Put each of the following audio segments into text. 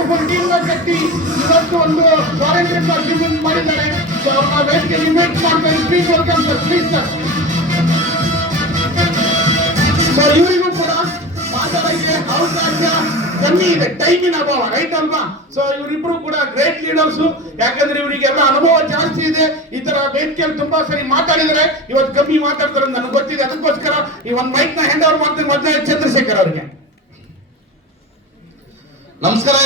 Powerful team ಶಕ್ತಿ ಇವತ್ತು ಒಂದು warranted agreement ಮಾಡಿದ್ದಾರೆ. ಸೊ ಅವ್ರನ್ನ ವೇದಿಕೆ ಇನ್ವೈಟ್ ಮಾಡ್ತಾರೆ. Please welcome sir, please sir. So ಇವರಿಗೂ ಕೂಡ ಮಾತಾಡೋಕ್ಕೆ ಅವಕಾಶ ಕಮ್ಮಿ ಇದೆ, ಟೈಮಿನ ಅಭಾವ, ರೈಟ್ ಅಲ್ವಾ? ಸೊ ಇವರಿಬ್ರು ಕೂಡ ಗ್ರೇಟ್ ಲೀಡರ್ಸ್. ಯಾಕಂದ್ರೆ ಇವರಿಗೆಲ್ಲ ಅನುಭವ ಜಾಸ್ತಿ ಇದೆ. ಈ ತರ ವೇದಿಕೆಯಲ್ಲಿ ತುಂಬಾ ಸರಿ ಮಾತಾಡಿದರೆ ಇವತ್ತು ಕಮ್ಮಿ ಮಾತಾಡ್ತಾರೆ ನನಗೆ ಗೊತ್ತಿದೆ. ಅದಕ್ಕೋಸ್ಕರ ಈ ಒಂದು ಮೈಕ್ ನ ಹ್ಯಾಂಡ್ ಓವರ್ ಮಾಡ್ತೀನಿ ಮೊದಲೇ ಚಂದ್ರಶೇಖರ್ ಅವರಿಗೆ. ನಮಸ್ಕಾರ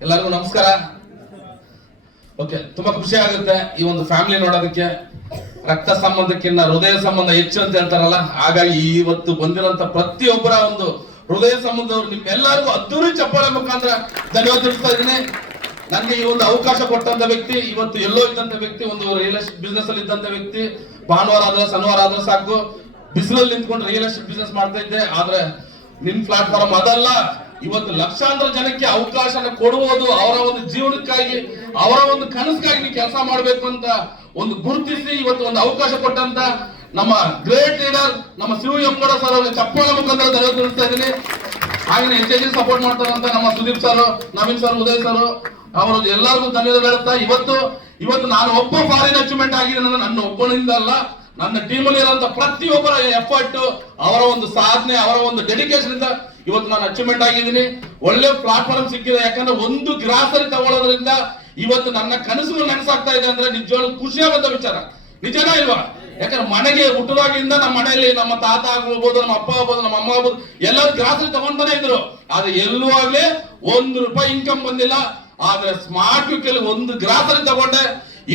ಎಲ್ಲರಿಗೂ ನಮಸ್ಕಾರ. ಓಕೆ, ತುಂಬಾ ಖುಷಿ ಆಗುತ್ತೆ ಈ ಒಂದು ಫ್ಯಾಮಿಲಿ ನೋಡೋದಕ್ಕೆ. ರಕ್ತ ಸಂಬಂಧಕ್ಕಿಂತ ಹೃದಯ ಸಂಬಂಧ ಹೆಚ್ಚು ಅಂತ ಹೇಳ್ತಾರಲ್ಲ, ಹಾಗಾಗಿ ಇವತ್ತು ಬಂದಿರೋಂತ ಪ್ರತಿಯೊಬ್ಬರ ಒಂದು ಹೃದಯ ಸಂಬಂಧವ್ರು ನಿಮ್ಮೆಲ್ಲರಿಗೂ ಅದ್ದೂರಿ ಚಪ್ಪಾಳೆ ಮುಖಾಂತರ ಧನ್ಯವಾದ ತಿಳಿಸ್ತಾ ಇದ್ದೀನಿ. ನನಗೆ ಈ ಒಂದು ಅವಕಾಶ ಕೊಟ್ಟಂತ ವ್ಯಕ್ತಿ, ಇವತ್ತು ಎಲ್ಲೋ ಇದ್ದಂತ ವ್ಯಕ್ತಿ, ಒಂದು ರಿಯಲ್ ಎಸ್ಟೇಟ್ ಬಿಸ್ನೆಸ್ ಅಲ್ಲಿ ಇದ್ದಂತ ವ್ಯಕ್ತಿ, ಭಾನುವಾರ ಆದ್ರೆ ಶನಿವಾರ ಆದ್ರೆ ಸಾಕು ಬಿಸಿಲಲ್ಲಿ ನಿಂತ್ಕೊಂಡು ರಿಯಲ್ ಎಸ್ಟೇಟ್ ಬಿಸ್ನೆಸ್ ಮಾಡ್ತಾ ಇದ್ದೆ. ಆದ್ರೆ ನಿಮ್ ಪ್ಲಾಟ್ಫಾರ್ಮ್ ಅದಲ್ಲ. ಇವತ್ತು ಲಕ್ಷಾಂತರ ಜನಕ್ಕೆ ಅವಕಾಶನ ಕೊಡುವುದು, ಅವರ ಒಂದು ಜೀವನಕ್ಕಾಗಿ, ಅವರ ಒಂದು ಕನಸಿಗಾಗಿ ನೀವು ಕೆಲಸ ಮಾಡಬೇಕು ಅಂತ ಒಂದು ಗುರುತಿಸಿ ಇವತ್ತು ಒಂದು ಅವಕಾಶ ಕೊಟ್ಟಂತ ನಮ್ಮ ಗ್ರೇಟ್ ಲೀಡರ್ ನಮ್ಮ ಶಿವ ಎಮ್ಮಡ ಸರ್ ಅವರಿಗೆ ಚಪ್ಪಾಳೆ ಮುಖಾಂತರ ಧನ್ಯವಾದ ತಿಳಿಸ್ತಾ ಇದ್ದೀನಿ. ಹಾಗೆ ಹೆಚ್ಚೆಚ್ಚು ಸಪೋರ್ಟ್ ಮಾಡ್ತಾರಂತ ನಮ್ಮ Sudeep sir, Naveen sir, Uday sir, ಅವರು ಎಲ್ಲರಿಗೂ ಧನ್ಯವಾದ ಹೇಳ್ತಾ ಇವತ್ತು ನಾನು ಒಬ್ಬ ಫಾರಿನ್ ಅಚೀವ್ಮೆಂಟ್ ಆಗಿದೆ. ನನ್ನ ಒಬ್ಬನಿಂದ ಅಲ್ಲ, ನನ್ನ ಟೀಮಲ್ಲಿ ಇರುವಂತ ಪ್ರತಿಯೊಬ್ಬರ ಎಫರ್ಟ್, ಅವರ ಒಂದು ಸಾಧನೆ, ಅವರ ಒಂದು ಡೆಡಿಕೇಶನ್ ಇಂದ ಇವತ್ತು ನಾನು ಅಚೀವ್ಮೆಂಟ್ ಆಗಿದ್ದೀನಿ. ಒಳ್ಳೆ ಪ್ಲಾಟ್ಫಾರ್ಮ್ ಸಿಕ್ಕಿದೆ. ಯಾಕಂದ್ರೆ ಒಂದು ಗ್ರಾಸರಿ ತಗೊಳ್ಳೋದ್ರಿಂದ ಇವತ್ತು ನನ್ನ ಕನಸುಗಳು ನನಸಾಗ್ತಾ ಇದೆ ಅಂದ್ರೆ ನಿಜವಾಗ್ಲೂ ಖುಷಿಯಾಗುವಂತ ವಿಚಾರ. ನಿಜನಾ ಇಲ್ವಾ? ಯಾಕಂದ್ರೆ ಮನೆಗೆ ಹುಟ್ಟುದಾಗಿಂದ ನಮ್ಮ ಮನೆಯಲ್ಲಿ ನಮ್ಮ ತಾತ ಆಗ್ಬೋದು, ನಮ್ಮ ಅಪ್ಪ ಆಗ್ಬೋದು, ನಮ್ಮ ಅಮ್ಮ ಆಗ್ಬೋದು, ಎಲ್ಲರೂ ಗ್ರಾಸರಿ ತಗೊಂಡ್ತಾನೆ ಇದ್ರು. ಆದ್ರೆ ಎಲ್ಲೂ ಆಗ್ಲಿ ₹1 ಇನ್ಕಮ್ ಬಂದಿಲ್ಲ. ಆದ್ರೆ ಸ್ಮಾರ್ಟ್ ವೀಕಲ್ಲಿ ಒಂದು ಗ್ರಾಸರಿ ತಗೊಂಡೆ.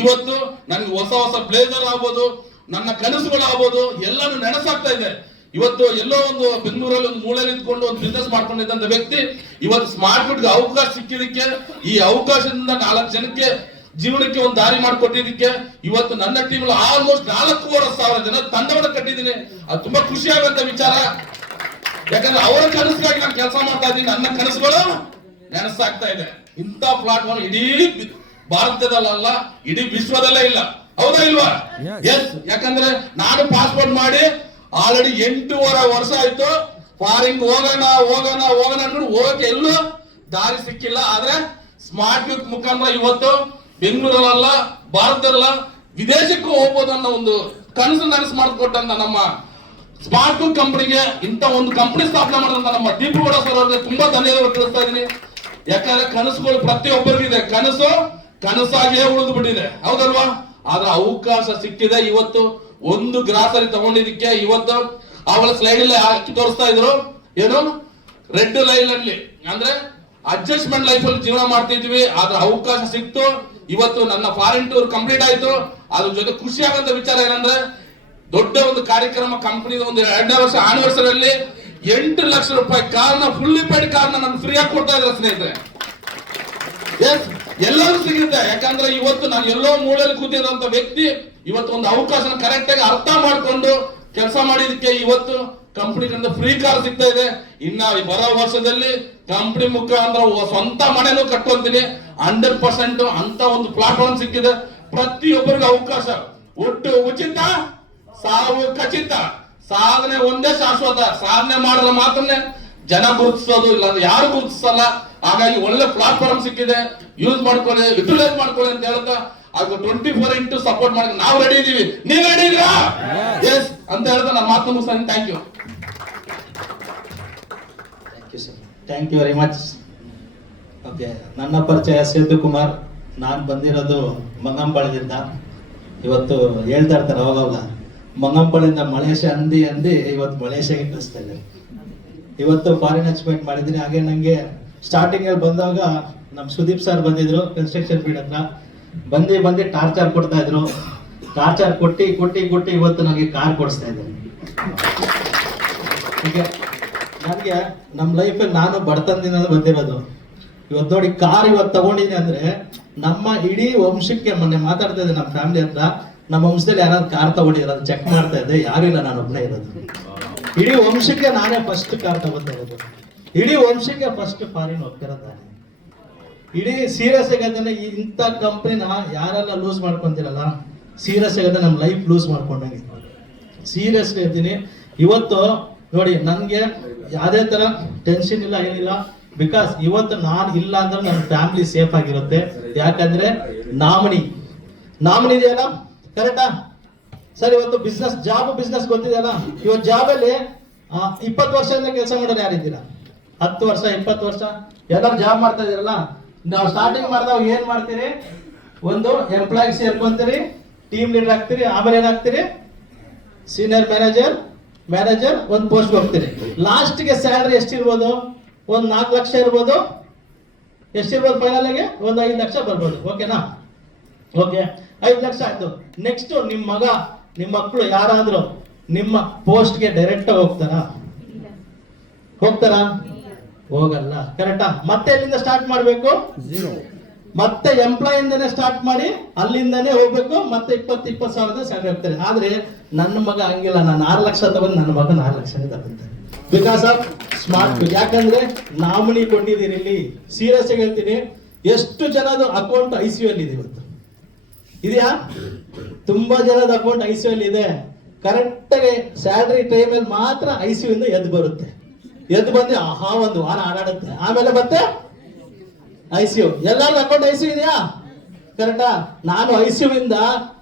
ಇವತ್ತು ನನಗೆ ಹೊಸ ಬ್ಲೇಸರ್ ಆಗ್ಬೋದು, ನನ್ನ ಕನಸುಗಳಾಗ್ಬೋದು, ಎಲ್ಲಾನು ನೆನಸಾಗ್ತಾ ಇದೆ. ಇವತ್ತು ಎಲ್ಲೋ ಒಂದು ಬೆಂಗಳೂರಲ್ಲಿ ಒಂದು ಮೂಲೆ ನಿಂತ್ಕೊಂಡು ಒಂದು ಬಿಸ್ನೆಸ್ ಮಾಡ್ಕೊಂಡಿದ್ದಂತ ವ್ಯಕ್ತಿ ಇವತ್ತು ಸ್ಮಾರ್ಟ್ ಫುಡ್ಗೆ ಅವಕಾಶ ಸಿಕ್ಕಿದಕ್ಕೆ, ಈ ಅವಕಾಶದಿಂದ 4 ಜನಕ್ಕೆ ಜೀವನಕ್ಕೆ ಒಂದು ದಾರಿ ಮಾಡಿಕೊಟ್ಟಿದ್ದಕ್ಕೆ ಇವತ್ತು ನನ್ನ ಟೀಮ್ ಆಲ್ಮೋಸ್ಟ್ 4,500 ಜನ ತಂಡವನ್ನು ಕಟ್ಟಿದ್ದೀನಿ. ಅದು ತುಂಬಾ ಖುಷಿ ಆಗುವಂತ ವಿಚಾರ. ಯಾಕಂದ್ರೆ ಅವರ ಕನಸಿಗಾಗಿ ನಾನು ಕೆಲಸ ಮಾಡ್ತಾ ಇದ್ದೀನಿ. ನನ್ನ ಕನಸುಗಳು ನೆನಸಾಗ್ತಾ ಇದೆ. ಇಂಥ ಪ್ಲಾಟ್ಫಾರ್ಮ್ ಇಡೀ ಭಾರತದಲ್ಲ, ಇಡೀ ವಿಶ್ವದಲ್ಲೇ ಇಲ್ಲ. ಹೌದಾ ಇಲ್ವಾ? ಎಸ್. ಯಾಕಂದ್ರೆ ನಾನು ಪಾಸ್ಪೋರ್ಟ್ ಮಾಡಿ ಆಲ್ರೆಡಿ 8.5 ವರ್ಷ ಆಯ್ತು. ಫಾರಿನ್ ಹೋಗೋಣ ಅನ್ಕೊಂಡು ಹೋಗಕ್ಕೆ ಎಲ್ಲೂ ದಾರಿ ಸಿಕ್ಕಿಲ್ಲ. ಆದ್ರೆ ಸ್ಮಾರ್ಟ್ ವೀಕ್ ಮುಖಾಂತರ ಇವತ್ತು ಬೆಂಗಳೂರಲ್ಲ, ಭಾರತದಲ್ಲ, ವಿದೇಶಕ್ಕೂ ಹೋಗ್ಬೋದು ಅನ್ನೋ ಒಂದು ಕನಸು ನನಸು ಮಾಡಿಕೊಟ್ಟಂತ ನಮ್ಮ ಸ್ಮಾರ್ಟ್ ವೀಕ್ ಕಂಪನಿಗೆ, ಇಂತ ಒಂದು ಕಂಪನಿ ಸ್ಥಾಪನೆ ಮಾಡಿದಂತ ನಮ್ಮ ದೀಪಗೌಡ ಸರ್ ಅವರಿಗೆ ತುಂಬಾ ಧನ್ಯವಾದ ತಿಳಿಸ್ತಾ ಇದೀನಿ. ಯಾಕಂದ್ರೆ ಕನಸುಗಳು ಪ್ರತಿಯೊಬ್ಬರಿಗಿದೆ. ಕನಸು ಕನಸಾಗಿಯೇ ಉಳಿದು ಬಿಟ್ಟಿದೆ. ಹೌದಲ್ವಾ? ಆದ್ರೆ ಅವಕಾಶ ಸಿಕ್ಕಿದೆ. ಇವತ್ತು ಒಂದು ಗ್ರಾಸರಿ ತಗೊಂಡಿದ್ದಕ್ಕೆ ಇವತ್ತು ಅವಳ ಸ್ಲೈಡ್ ಅಲ್ಲಿ ಹಾಕಿ ತೋರಿಸ್ತಾ ಇದ್ರು, ಏನು ರೆಡ್ ಲೈನ್ ಅಲ್ಲಿ ಅಂದ್ರೆ ಅಡ್ಜಸ್ಟ್ಮೆಂಟ್ ಲೈಫ್ ಅಲ್ಲಿ ಜೀವನ ಮಾಡ್ತಿದ್ವಿ. ಆದ್ರೆ ಅವಕಾಶ ಸಿಕ್ತು. ಇವತ್ತು ನನ್ನ ಫಾರಿನ್ ಟೂರ್ ಕಂಪ್ಲೀಟ್ ಆಯ್ತು. ಅದ್ರ ಜೊತೆ ಖುಷಿ ಆಗಂತ ವಿಚಾರ ಏನಂದ್ರೆ ದೊಡ್ಡ ಒಂದು ಕಾರ್ಯಕ್ರಮ, ಕಂಪನಿ ಒಂದು 2ನೇ ವರ್ಷ ಆನಿವರ್ಸರಿ ಅಲ್ಲಿ ₹8 ಲಕ್ಷ ಕಾರ್ನ, ಫುಲ್ಲಿ ಪೇಡ್ ಕಾರ್ನ ನಾನು ಫ್ರೀ ಆಗಿ ಕೊಡ್ತಾ ಇದ್ದಾರೆ ಸ್ನೇಹಿತರೆ. ಎಸ್, ಎಲ್ಲರೂ ಸಿಗುತ್ತೆ. ಯಾಕಂದ್ರೆ ಇವತ್ತು ನಾನು ಎಲ್ಲೋ ಮೂಲೆಯಲ್ಲಿ ಕೂತಿದಂತ ವ್ಯಕ್ತಿ ಇವತ್ತು ಒಂದು ಅವಕಾಶನ ಕರೆಕ್ಟ್ ಆಗಿ ಅರ್ಥ ಮಾಡ್ಕೊಂಡು ಕೆಲಸ ಮಾಡಿದಕ್ಕೆ ಇವತ್ತು ಕಂಪನಿ ಕಡೆಯಿಂದ ಫ್ರೀ ಕಾರ್ ಸಿಗ್ತಾ ಇದೆ. ಇನ್ನ ಬರೋ ವರ್ಷದಲ್ಲಿ ಕಂಪನಿ ಮುಖಾಂತರ ಸ್ವಂತ ಮನೆನೂ ಕಟ್ಕೊಂತೀನಿ. 100% ಅಂತ ಒಂದು ಪ್ಲಾಟ್ಫಾರ್ಮ್ ಸಿಕ್ಕಿದೆ. ಪ್ರತಿಯೊಬ್ಬರಿಗೂ ಅವಕಾಶ. ಒಟ್ಟು ಉಚಿತ, ಸಾವು ಖಚಿತ. ಸಾಧನೆ ಒಂದೇ ಶಾಶ್ವತ. ಸಾಧನೆ ಮಾಡಿದ್ರೆ ಮಾತ್ರನೇ ಜನ ಗುರುತಿಸೋದು, ಇಲ್ಲ ಯಾರು ಗುರುತಿಸಲ್ಲ. ಹಾಗಾಗಿ ಒಳ್ಳೆ ಪ್ಲಾಟ್ಫಾರ್ಮ್ ಸಿಕ್ಕಿದೆ. ಯೂಸ್ ಮಾಡ್ಕೊಳ್ಳಿ, ಯುಟಿಲೈಸ್ ಮಾಡ್ಕೊಳ್ಳಿ ಅಂತ ಹೇಳ್ತಾ ಅದು 24x ಸಪೋರ್ಟ್ ಮಾಡಿ ನಾವು ರೆಡಿ ಇದೀವಿ. ನೀವು ರೆಡಿ ಇದ್ದೀರಾ? ಎಸ್ ಅಂತ ಹೇಳ್ತಾ ನಾನು ಮಾತು ಮುಗಿಸ್ತೀನಿ. Thank you sir. Thank you very much. Okay, ನನ್ನ ಪರಿಚಯ ಸೇತು ಕುಮಾರ್. ನಾನು ಬಂದಿರೋದು ಮಂಗಂಪಾಳ್ಯದಿಂದ. ಇವತ್ತು ಹೇಳ್ತಾ ಇರ್ತಾರೆ ಅವಾಗ ಮಂಗಂಪಾಳ್ಯದಿಂದ ಮಲೇಷ್ಯಾ ಅಂದಿ ಇವತ್ತು ಮಲೇಷ್ಯಾಗೆ ಕಳಿಸ್ತಾ ಇದ್ದಾರೆ. ಇವತ್ತು ಫಾರಿನ್ ಅಚೀವ್ಮೆಂಟ್ ಮಾಡಿದ್ದೀನಿ. ಹಾಗೆ ನನಗೆ ಸ್ಟಾರ್ಟಿಂಗ್ ಅಲ್ಲಿ ಬಂದಾಗ ನಮ್ಮ ಸುದೀಪ್ ಸರ್ ಬಂದಿದ್ರು ಕನ್ಸ್ಟ್ರಕ್ಷನ್ ಫೀಲ್ಡ್ ಹತ್ರ. ಬಂದು ಟಾರ್ಚರ್ ಕೊಡ್ತಾ ಇದ್ರು. ಟಾರ್ಚರ್ ಕೊಟ್ಟಿ ಇವತ್ತು ನನಗೆ ಕಾರ್ ಕೊಡಿಸ್ತಾ ಇದ್ದಾರೆ. ಈಗ ನನಗೆ ನಮ್ಮ ಲೈಫಲ್ಲಿ ನಾನು ಬಡತನದಿಂದ ಬಂದಿರೋದು. ಇವತ್ತು ನೋಡಿ ಕಾರ್ ಇವತ್ತು ತಗೊಂಡಿದ್ದೀನಿ ಅಂದ್ರೆ ನಮ್ಮ ಇಡೀ ವಂಶಕ್ಕೆ, ಮೊನ್ನೆ ಮಾತಾಡ್ತಾ ಇದ್ದೆ ನಮ್ಮ ಫ್ಯಾಮಿಲಿ ಹತ್ರ, ನಮ್ಮ ವಂಶದಲ್ಲಿ ಯಾರಾದ್ರು ಕಾರ್ ತಗೊಂಡಿರೋದು ಚೆಕ್ ಮಾಡ್ತಾ ಇದ್ದೆ. ಯಾರು ಇಲ್ಲ, ನಾನು ಒಬ್ಬನೇ ಇರೋದು. ಇಡೀ ವಂಶಕ್ಕೆ ನಾನೇ ಫಸ್ಟ್ ಕಾರ್ ತಗೋತಾ ಇರೋದು. ಇಡೀ ವಂಶಕ್ಕೆ ಫಸ್ಟ್ ಫಾರಿನ್ ಹೋಗ್ತಿರೋದು ನಾನು. ಇಡೀ ಸೀರಿಯಸ್ ಆಗದನ್ನ ಇಂಥ ಕಂಪ್ನಿನ ಯಾರೆಲ್ಲ ಲೂಸ್ ಮಾಡ್ಕೊಂತೀರಲ್ಲ, ಸೀರಿಯಸ್ ಆಗದ ನಮ್ಮ ಲೈಫ್ ಲೂಸ್ ಮಾಡ್ಕೊಂಡಂಗೆ. ಸೀರಿಯಸ್ ಇರ್ತೀನಿ. ಇವತ್ತು ನೋಡಿ, ನನಗೆ ಯಾವುದೇ ತರ ಟೆನ್ಷನ್ ಇಲ್ಲ, ಏನಿಲ್ಲ. ಬಿಕಾಸ್ ಇವತ್ತು ನಾನು ಇಲ್ಲ ಅಂದ್ರೆ ನನ್ನ ಫ್ಯಾಮಿಲಿ ಸೇಫ್ ಆಗಿರುತ್ತೆ. ಯಾಕಂದ್ರೆ ನಾಮಿನಿ ಇದೆಯಲ್ಲ, ಕರೆಕ್ಟಾ ಸರ್? ಇವತ್ತು ಬಿಸ್ನೆಸ್ ಗೊತ್ತಿದೆಯಲ್ಲ, ಇವತ್ತು ಜಾಬಲ್ಲಿ 20 ವರ್ಷದಿಂದ ಕೆಲಸ ಮಾಡೋರು ಯಾರಿದ್ದೀರಾ? 10 ವರ್ಷ 20 ವರ್ಷ ಎಲ್ಲರೂ ಜಾಬ್ ಮಾಡ್ತಾ ಇದೀರಲ್ಲ. ನಾವು ಸ್ಟಾರ್ಟಿಂಗ್ ಮಾಡಿದಾಗ ಏನ್ ಮಾಡ್ತೀರಿ? ಒಂದು ಎಂಪ್ಲಾಯ್ ಸೇರ್ಕೊಂತೀರಿ, ಟೀಮ್ ಲೀಡರ್ ಆಗ್ತೀರಿ, ಆಮೇಲೆ ಏನಾಗ್ತೀರಿ? ಸೀನಿಯರ್ ಮ್ಯಾನೇಜರ್ ಒಂದು ಪೋಸ್ಟ್ ಹೋಗ್ತೀರಿ. ಲಾಸ್ಟ್ಗೆ ಸ್ಯಾಲರಿ ಎಷ್ಟಿರ್ಬೋದು? ಒಂದು 4 ಲಕ್ಷ ಇರ್ಬೋದು. ಎಷ್ಟಿರ್ಬೋದು ಫೈನಲ್ಗೆ? ಒಂದು 5 ಲಕ್ಷ ಬರ್ಬೋದು. ಓಕೆನಾ? ಓಕೆ, 5 ಲಕ್ಷ ಆಯ್ತು. ನೆಕ್ಸ್ಟ್ ನಿಮ್ಮ ಮಗ ನಿಮ್ಮ ಮಕ್ಕಳು ಯಾರಾದ್ರೂ ನಿಮ್ಮ ಪೋಸ್ಟ್ಗೆ ಡೈರೆಕ್ಟ್ ಹೋಗ್ತಾರಾ? ಹೋಗಲ್ಲ, ಕರೆಕ್ಟಾ? ಮತ್ತೆ ಎಲ್ಲಿಂದ ಸ್ಟಾರ್ಟ್ ಮಾಡ್ಬೇಕು? ಮತ್ತೆ ಎಂಪ್ಲಾಯ್ ಇಂದಾನೆ ಸ್ಟಾರ್ಟ್ ಮಾಡಿ ಅಲ್ಲಿಂದಾನೆ ಹೋಗ್ಬೇಕು. ಮತ್ತೆ 20 ಸಾವಿರದ ಸ್ಯಾಲರಿ ಹೋಗ್ತಾರೆ. ಆದ್ರೆ ನನ್ನ ಮಗ ಹಂಗಿಲ್ಲ. ನಾನು 6 ಲಕ್ಷ ತಗೊಂಡು ನನ್ನ ಮಗ 4 ಲಕ್ಷನೇ ತಗೊಂತಾರೆ. Because of smart. ಯಾಕಂದ್ರೆ ನಾಮಿನಿ ಕೊಟ್ಟಿದ್ದೀರಿ ಇಲ್ಲಿ. ಸೀರಿಯಸ್ ಆಗಿ ಹೇಳ್ತೀನಿ, ಎಷ್ಟು ಜನದ ಅಕೌಂಟ್ ICU ಅಲ್ಲಿ ಇದೆ ಇವತ್ತು? ಇದೆಯಾ? ತುಂಬಾ ಜನದ ಅಕೌಂಟ್ ICU ಅಲ್ಲಿ ಇದೆ. ಕರೆಕ್ಟ್ ಆಗಿ ಸ್ಯಾಲರಿ ಟೈಮಲ್ಲಿ ಮಾತ್ರ ICU ಇಂದ ಎದ್ದು ಬರುತ್ತೆ. ಎದ್ದು ಬಂದು ಒಂದು ವಾರ ಆಡಾಡುತ್ತೆ. ಆಮೇಲೆ ಮತ್ತೆ ICU. ಎಲ್ಲಾರ್ದು ಅಕೌಂಟ್ ICU ಇದೆಯಾ? ಕರೆಕ್ಟಾ? ನಾನು ICU ಇಂದ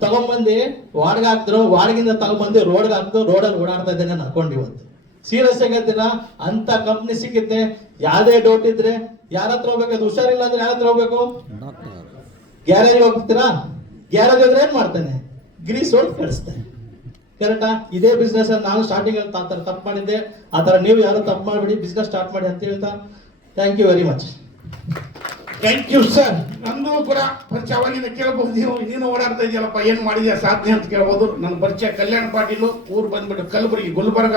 ತಗೊಂಡ್ಬಂದು ವಾರ್ಡ್ಗೆ ಹಾಕ್ತಿರೋ, ವಾರ್ಡ್ಗಿಂದ ತಗೊಂಡ್ಬಂದು ರೋಡ್ಗೆ ಹಾಕ್ತು, ರೋಡಲ್ಲಿ ಓಡಾಡ್ತಾ ಇದ್ದೇನೆ ನನ್ನ ಅಕೌಂಟ್ ಇವತ್ತು. ಸೀರಿಯಸ್ ಆಗಿರ್ತೀರಾ? ಅಂತ ಕಂಪ್ನಿ ಸಿಕ್ಕಿದ್ದೆ. ಯಾವ್ದೇ ಡೌಟ್ ಇದ್ರೆ ಯಾರ ಹತ್ರ ಹೋಗ್ಬೇಕು? ಅದು ಹುಷಾರಿಲ್ಲ ಅಂದ್ರೆ ಯಾರ ಹತ್ರ ಹೋಗ್ಬೇಕು? ಗ್ಯಾರೇಜ್ ಹೋಗ್ತೀರಾ? ಗ್ಯಾರೇಜ್ ಹೋದ್ರೆ ಏನ್ ಮಾಡ್ತಾನೆ? ಗ್ರೀಸ್ ಹೊಡೆದು ಕಳಿಸ್ತಾನೆ. ಕರೆಕ್ಟಾ? ಇದೇ ಬಿಸ್ನೆಸ್ ಅಲ್ಲಿ ನಾನು ಸ್ಟಾರ್ಟಿಂಗ್ ಅಲ್ಲಿ ತಪ್ಪು ಮಾಡಿದ್ದೆ. ಆ ತರ ನೀವು ಯಾರು ತಪ್ಪು ಮಾಡಬೇಡಿ, ಬಿಸ್ನೆಸ್ ಸ್ಟಾರ್ಟ್ ಮಾಡಿ ಅಂತ ಹೇಳ್ತಾ thank you very much. Thank you sir. ನಂದು ಕೂಡ ಪರಿಚಯ ಅವಾಗಿಂದ ಕೇಳಬಹುದು. ನೀನು ಓಡಾಡ್ತಾ ಇದೆಯಲ್ಲಪ್ಪ, ಏನ್ ಮಾಡಿದ್ಯಾ ಸಾಧನೆ ಅಂತ ಕೇಳ್ಬೋದು. ನನ್ನ ಪರಿಚಯ ಕಲ್ಯಾಣ್ ಪಾಟೀಲು, ಊರು ಬಂದ್ಬಿಟ್ಟು ಕಲಬುರಗಿ, ಗುಲ್ಬರ್ಗ.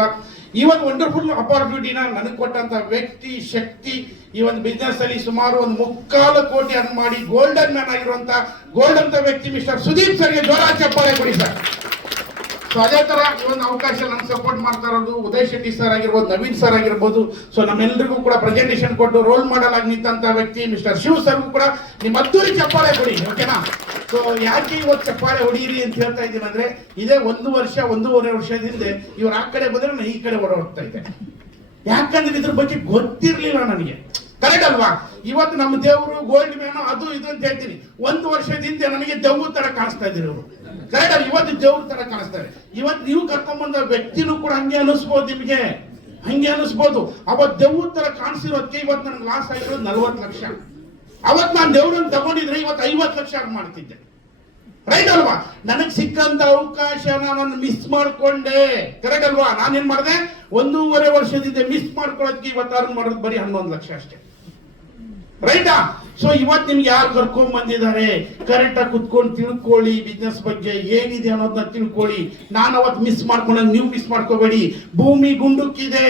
ಈ ಒಂದು ವಂಡರ್ಫುಲ್ ಅಪಾರ್ಚುನಿಟಿನ ನನಗೆ ಕೊಟ್ಟಂತ ವ್ಯಕ್ತಿ, ಶಕ್ತಿ, ಈ ಒಂದು ಬಿಸ್ನೆಸ್ ಅಲ್ಲಿ ಸುಮಾರು 3/4 ಕೋಟಿ ಅರ್ನ್ ಮಾಡಿ ಗೋಲ್ಡನ್ ಮ್ಯಾನ್ ಆಗಿರುವಂತ ಗೋಲ್ಡ್ ಅಂತ ವ್ಯಕ್ತಿ ಮಿಸ್ಟರ್ ಸುದೀಪ್ ಸರ್ಗೆ ಜೋರ ಚಪ್ಪಾಳೆ ಕೊಡಿ ಸರ್. ಸೊ ಅದೇ ತರ ಈ ಒಂದು ಅವಕಾಶ ನಮ್ಗೆ ಸಪೋರ್ಟ್ ಮಾಡ್ತಾ ಇರೋದು ಉದಯ್ ಶೆಟ್ಟಿ ಸರ್ ಆಗಿರ್ಬೋದು, ನವೀನ್ ಸರ್ ಆಗಿರ್ಬೋದು. ಸೊ ನಮ್ಮೆಲ್ಲರಿಗೂ ಕೂಡ ಪ್ರೆಸೆಂಟೇಷನ್ ಕೊಟ್ಟು ರೋಲ್ ಮಾಡಲ್ ಆಗಿ ನಿಂತ ವ್ಯಕ್ತಿ ಮಿಸ್ಟರ್ ಶಿವ್ ಸರ್ಗೂ ಕೂಡ ನಿಮ್ಮ ಅದ್ದೂರಿ ಚಪ್ಪಾಳೆ ಕೊಡಿ. ಓಕೆನಾ? ಸೊ ಯಾಕೆ ಇವತ್ತು ಚಪ್ಪಾಳೆ ಹೊಡೀರಿ ಅಂತ ಹೇಳ್ತಾ ಇದ್ದೀನಿ ಅಂದ್ರೆ, ಇದೇ 1-1.5 ವರ್ಷದಿಂದ ಇವ್ರು ಆ ಕಡೆ ಬಂದ್ರೆ ನಾನು ಈ ಕಡೆ ಓಡಾಡ್ತಾ ಇದ್ದೆ. ಯಾಕಂದ್ರೆ ಇದ್ರ ಬಗ್ಗೆ ಗೊತ್ತಿರ್ಲಿಲ್ಲ ನನಗೆ. ಕರೆಕ್ಟ್ ಅಲ್ವಾ? ಇವತ್ತು ನಮ್ಮ ದೇವರು ಗೋಲ್ಡ್ ಮ್ಯಾನ್ ಅದು ಇದು ಅಂತ ಹೇಳ್ತೀನಿ. 1 ವರ್ಷದಿಂದ ನನಗೆ ದೆವ್ವ ತರ ಕಾಣಿಸ್ತಾ ಇದ್ದೀರಿ ಅವರು. ಕರೆಕ್ಟ್ ಅಲ್ಲ? ಇವತ್ತು ದೇವ್ರ ತರ ಕಾಣಿಸ್ತಾರೆ. ಇವತ್ತು ನೀವು ಕರ್ಕೊಂಡ್ಬಂದ ವ್ಯಕ್ತಿನೂ ಕೂಡ ಹಂಗೆ ಅನಿಸ್ಬೋದು, ನಿಮಗೆ ಹಂಗೆ ಅನಿಸ್ಬೋದು. ಅವತ್ತು ದೆವ್ವ ತರ ಕಾಣಿಸಿರೋದಕ್ಕೆ ಇವತ್ತು ನನಗೆ ಲಾಸ್ ಆಗಿರೋದು 40 ಲಕ್ಷ. ಅವತ್ತು ನಾನು ದೇವ್ರನ್ನ ತಗೊಂಡಿದ್ರೆ ಇವತ್ತು 50 ಲಕ್ಷ ಮಾಡ್ತಿದ್ದೆ. ರೈಟ್ ಅಲ್ವಾ? ನನಗೆ ಸಿಕ್ಕಂತ ಅವಕಾಶನ ನಾನು ಮಿಸ್ ಮಾಡ್ಕೊಂಡೆ. ಕರೆಕ್ಟ್ ಅಲ್ವಾ? ನಾನೇನ್ ಮಾಡಿದೆ? 1.5 ವರ್ಷದಿಂದ ಮಿಸ್ ಮಾಡ್ಕೊಳ್ಳೋದಕ್ಕೆ ಇವತ್ತು ಅರ್ನ್ ಮಾಡೋದು ಬರೀ 11 ಲಕ್ಷ ಅಷ್ಟೇ. ರೈಟಾ? ಸೊ ಇವತ್ತು ನಿಮ್ಗೆ ಯಾರು ಕರ್ಕೊಂಡ್ ಬಂದಿದ್ದಾರೆ, ಕರೆಕ್ಟ್ ಆಗಿ ಕುತ್ಕೊಂಡು ತಿಳ್ಕೊಳ್ಳಿ. ಬಿಸ್ನೆಸ್ ಬಗ್ಗೆ ಏನಿದೆ ಅನ್ನೋದನ್ನ ತಿಳ್ಕೊಳ್ಳಿ. ನಾನು ಅವತ್ತು ಮಿಸ್ ಮಾಡ್ಕೊಂಡಂಗೆ ನೀವು ಮಿಸ್ ಮಾಡ್ಕೋಬೇಡಿ. ಭೂಮಿ ಗುಂಡುಕ್ಕಿದೆ.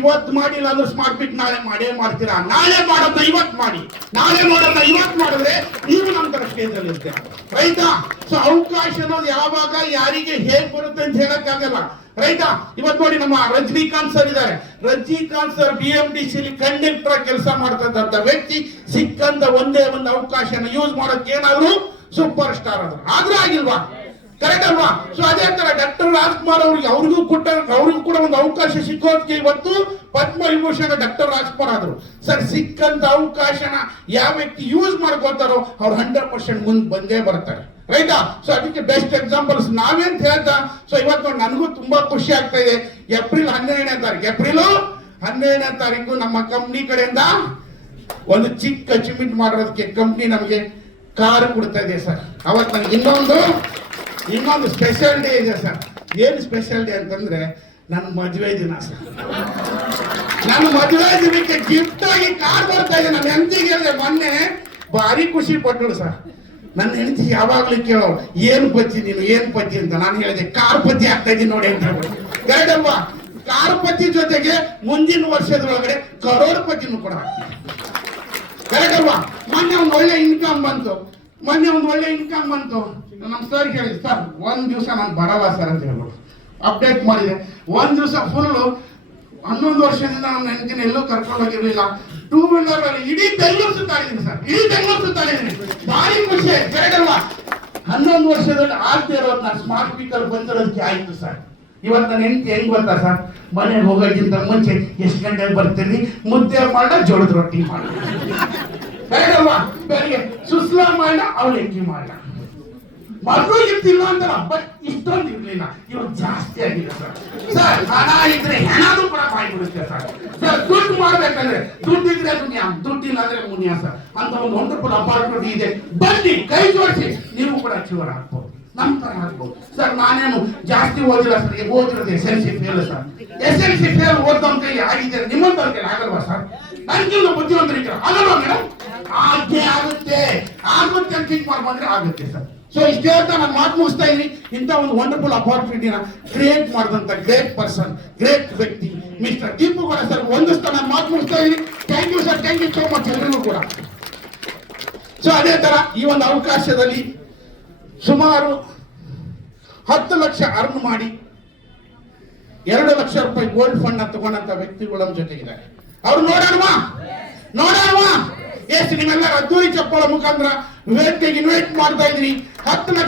ಇವತ್ತು ಮಾಡಿಲ್ಲ ಅಂದ್ರೆ ಸ್ಮಾರ್ಟ್ ಫಿಟ್ ನಾಳೆ ಮಾಡೇ ಮಾಡ್ತೀರಾ. ನಾಳೆ ಮಾಡೋದನ್ನ ಇವತ್ತು ಮಾಡಿ, ನಾಳೆ ಮಾಡೋದನ್ನ ಇವತ್ತು ಮಾಡಿದ್ರೆ ನೀವು ನಮ್ಮ ತರ ಸ್ಟೇಜ್ ಅಲ್ಲಿ ಇರ್ತೀರ. ರೈಟಾ? ಸೊ ಅವಕಾಶ ಅನ್ನೋದು ಯಾವಾಗ ಯಾರಿಗೆ ಹೇಗ್ ಬರುತ್ತೆ ಅಂತ ಹೇಳಕ್ಕಾಗಲ್ಲ. ರೈಟಾ? ಇವತ್ತು ನೋಡಿ ನಮ್ಮ ರಜನಿಕಾಂತ್ ಸರ್ ಇದ್ದಾರೆ. ರಜನಿಕಾಂತ್ ಸರ್ BMTC ಕಂಡಕ್ಟರ್ ಕೆಲಸ ಮಾಡ್ತಾ ಇದ್ದಂತ ವ್ಯಕ್ತಿ ಸಿಕ್ಕಂತ ಒಂದೇ ಒಂದು ಅವಕಾಶನ ಯೂಸ್ ಮಾಡೋಕೆ ಏನಾದ್ರು ಸೂಪರ್ ಸ್ಟಾರ್ ಆದ್ರೂ ಆಗಿಲ್ವಾ? ಕರೆಕ್ಟ್ ಅಲ್ವಾ? ಸೊ ಅದೇ ತರ ಡಾಕ್ಟರ್ ರಾಜ್ಕುಮಾರ್ ಅವ್ರಿಗೂ ಕೂಡ ಒಂದು ಅವಕಾಶ ಸಿಕ್ಕೋದಕ್ಕೆ ಇವತ್ತು ಪದ್ಮವಿಭೂಷಣ ಡಾಕ್ಟರ್ ರಾಜ್ಕುಮಾರ್ ಆದ್ರು. ಸರ್ ಸಿಕ್ಕಂತ ಅವಕಾಶನ ಯಾವ ವ್ಯಕ್ತಿ ಯೂಸ್ ಮಾಡ್ಕೊತಾರೋ ಅವ್ರು 100% ಮುಂದೆ ಬಂದೇ ಬರ್ತಾರೆ. ರೈಟಾ? ಸೊ ಅದಕ್ಕೆ ಬೆಸ್ಟ್ ಎಕ್ಸಾಂಪಲ್ಸ್ ನಾವೇಂತ ಹೇಳ್ತಾ. ಸೊ ಇವತ್ತು ನನಗೂ ತುಂಬಾ ಖುಷಿ ಆಗ್ತಾ ಇದೆ. ಏಪ್ರಿಲ್ 12ನೇ ತಾರೀಕು ನಮ್ಮ ಕಂಪ್ನಿ ಕಡೆಯಿಂದ ಒಂದು ಚಿಕ್ಕ ಅಚೀವ್ಮೆಂಟ್ ಮಾಡೋದಕ್ಕೆ ಕಂಪ್ನಿ ನಮಗೆ ಕಾರ್ ಕೊಡ್ತಾ ಇದೆ ಸರ್. ಅವತ್ತು ನನಗೆ ಇನ್ನೊಂದು ಸ್ಪೆಷಲ್ ಡೇ ಇದೆ ಸರ್. ಏನು ಸ್ಪೆಷಲ್ ಡೇ ಅಂತಂದ್ರೆ ನನ್ನ ಮದುವೆ ದಿನ ಸರ್. ನನ್ನ ಮದುವೆ ದಿನಕ್ಕೆ ಗಿಫ್ಟ್ ಆಗಿ ಕಾರ್ ಬರ್ತಾ ಇದೆ. ನನ್ನ ಹೆಂಡತಿಗೆ ಹೇಳಿದೆ ಮೊನ್ನೆ, ಭಾರಿ ಖುಷಿ ಪಟ್ಟಳು ಸರ್. ನನ್ನ ಹೆಂಡತಿ ಯಾವಾಗ್ಲೂ ಕೇಳೋ ಏನ್ ಪತಿ ನೀನು, ಏನ್ ಪತಿ ಅಂತ. ನಾನು ಹೇಳಿದೆ ಕಾರ್ ಪತಿ ಆಗ್ತಾ ಇದ್ದೀನಿ ನೋಡಿ ಅಂತ ಹೇಳ್ಬಿಟ್ಟು. ಕರೆಕ್ಟ್ ಅಲ್ವಾ? ಕಾರ್ ಪತಿ ಜೊತೆಗೆ ಮುಂದಿನ ವರ್ಷದೊಳಗಡೆ ಕರೋಡ್ಪತಿನೂ ಕೂಡ ಆಗ್ತೀನಿ. ಕರೆಕ್ಟ್ ಅಲ್ವಾ? ಮೊನ್ನೆ ಒಂದು ಒಳ್ಳೆ ಇನ್ಕಮ್ ಬಂತು. ನಮ್ಮ ಸರ್ ಹೇಳಿದೆ, ಸರ್ ಒಂದ್ ದಿವಸ ನಾನು ಬರಲ್ಲ ಸರ್ ಅಂತ ಹೇಳ್ಬಿಟ್ಟು ಅಪ್ಡೇಟ್ ಮಾಡಿದೆ. ಒಂದ್ ದಿವಸ ಫುಲ್ಲು 11 ವರ್ಷದಿಂದ ನನ್ನ ಹೆಂಡತಿನ ಎಲ್ಲೂ ಕರ್ಕೊಂಡು ಹೋಗಿರ್ಲಿಲ್ಲ. 2 ವೀಲರ್ ಅಲ್ಲಿ ಇಡೀ ಬೆಂಗಳೂರು ಸುತ್ತಾಡಿದ್ದೀನಿ ಸರ್. ಭಾರಿ ಖುಷಿ ಆಯ್ತು. ಕರೆಕ್ಟ್ ಅಲ್ವಾ? 11 ವರ್ಷದಲ್ಲಿ ಆಗ್ತಾ ಇರೋದು ನಾನು ಸ್ಮಾರ್ಟ್ ವೀಕಲ್ ಬಂದಿರೋದಕ್ಕೆ ಆಯ್ತು ಸರ್. ಇವತ್ತು ನನ್ನ ಹೆಂಡತಿ ಹೆಂಗ್ ಗೊತ್ತಾ ಸರ್, ಮನೆಗೆ ಹೋಗೋಕ್ಕಿಂತ ಮುಂಚೆ ಎಷ್ಟು ಗಂಟೆಗೆ ಬರ್ತೀನಿ, ಮುದ್ದೆ ಮಾಡ, ಜೋಳದ ರೊಟ್ಟಿ ಮಾಡ, ಬೇಡಲ್ವಾ ಬೆಳಿಗ್ಗೆ ಸುಸ್ಲಾ ಮಾಡ, ಅವಲಕ್ಕಿ ಮಾಡ. ಮೊದಲು ಇರ್ತಿಲ್ಲ ಅಂತಾರ, ಬಟ್ ಇಷ್ಟೊಂದು ಇರ್ಲಿಲ್ಲ, ಇವಾಗ ಜಾಸ್ತಿ ಆಗಿದೆ ಸರ್. ಸರ್ ಹಣ ಇದ್ರೆ ಹೆಣದು ಕೂಡ ಬಾಯ್ಬಿಡುತ್ತೆ ಸರ್. ಸರ್ ದುಡ್ಡು ಮಾಡ್ಬೇಕಂದ್ರೆ ದುಡ್ಡಿದ್ರೆ ದುನಿಯಾ, ದುಡ್ಡಿಲ್ಲ ಅಂದ್ರೆ ಮುನಿಯಾ ಸರ್. ಅಂತ ಒಂದು ವಂಡರ್ಫುಲ್ ಅಪಾರ್ಟ್ಮೆಂಟ್ ಇದೆ, ಬನ್ನಿ ಕೈ ಜೋಡಿಸಿ ನೀವು ಕೂಡ ಅಚೀವರ್ ಆಗ್ಬೋದು, ನಮ್ ತರ ಆಗ್ಬೋದು ಸರ್. ನಾನೇನು ಜಾಸ್ತಿ ಓದಿಲ್ಲ ಸರ್, ಓದಿರೋದು SLC fail sir. SLC fail ಓದೋನ್ ಕೈ ಆಗಿದೆ, ನಿಮ್ಮಂತ ಕೈ ಆಗಲ್ವಾ ಸರ್? ನನ್ಗಿಲ್ಲ ಬುದ್ಧಿವಂತರಿದ್ದೀರ, ಆಗಲ್ವಾ ಮೇಡಮ್? ಆಗುತ್ತೆ ಆಗುತ್ತೆ ಆಗುತ್ತೆ ಅಂತ ಥಿಂಕ್ ಬಂದ್ರೆ ಆಗುತ್ತೆ ಸರ್. ಸೊ ಇಷ್ಟೇ ಅಂತ ನಾನು ಮಾತು ಮುಗಿಸ್ತಾ ಇದ್ದೀನಿ. ಇಂಥ ಒಂದು ವಂಡರ್ಫುಲ್ ಅಪಾರ್ಚುನಿಟಿನ ಕ್ರಿಯೇಟ್ ಮಾಡಿದಂತ ಗ್ರೇಟ್ ಪರ್ಸನ್, ಗ್ರೇಟ್ ವ್ಯಕ್ತಿ ಮಿಸ್ಟರ್ ದೀಪು ಕೂಡ ಸರ್ ಒಂದಿಸ್ತಾ ನಾನು ಮಾತು ಮುಗಿಸ್ತಾ ಇದ್ದೀನಿ. Thank you sir, thank you so much ಎಲ್ಲರಿಗೂ ಕೂಡ. ಸೊ ಅದೇ ತರ ಈ ಒಂದು ಅವಕಾಶದಲ್ಲಿ ಸುಮಾರು 10 ಲಕ್ಷ ಅರ್ನ್ ಮಾಡಿ 2 ಲಕ್ಷ ರೂಪಾಯಿ ಗೋಲ್ಡ್ ಫಂಡ್ ತಗೊಂಡಂತ ವ್ಯಕ್ತಿಗಳು ನಮ್ಮ ಜೊತೆಗಿದ್ದಾರೆ. ಅವ್ರು ನೋಡೋಣವಾ ಎಷ್ಟು ನಿಮ್ಮೆಲ್ಲರ ಅದ್ದೂರಿ ಚಪ್ಪಳ ಮುಖಾಂತರ ವೇದಿಕೆಗೆ ಇನ್ವೈಟ್ ಮಾಡ್ತಾ ಇದ್ರಿ. 10 ಲಕ್ಷ